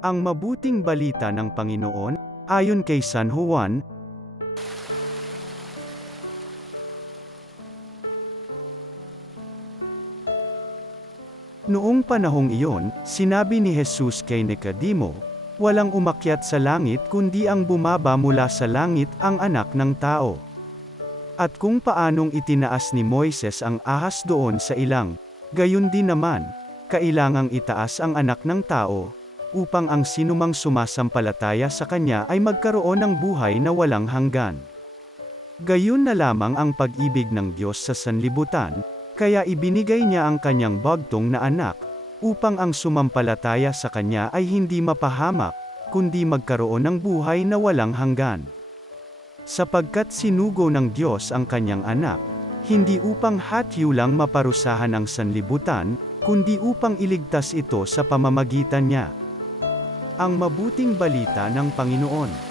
Ang mabuting balita ng Panginoon, ayon kay San Juan. Noong panahong iyon, sinabi ni Jesus kay Nicodemo, walang umakyat sa langit kundi ang bumaba mula sa langit, ang Anak ng Tao. At kung paanong itinaas ni Moises ang ahas doon sa ilang, gayon din naman, kailangang itaas ang Anak ng Tao, upang ang sinumang sumasampalataya sa Kanya ay magkaroon ng buhay na walang hanggan. Gayon na lamang ang pag-ibig ng Diyos sa sanlibutan, kaya ibinigay niya ang Kanyang bagtong na anak, upang ang sumampalataya sa Kanya ay hindi mapahamak, kundi magkaroon ng buhay na walang hanggan. Sapagkat sinugo ng Diyos ang Kanyang anak, hindi upang hatyu lang maparusahan ang sanlibutan, kundi upang iligtas ito sa pamamagitan niya. Ang mabuting balita ng Panginoon.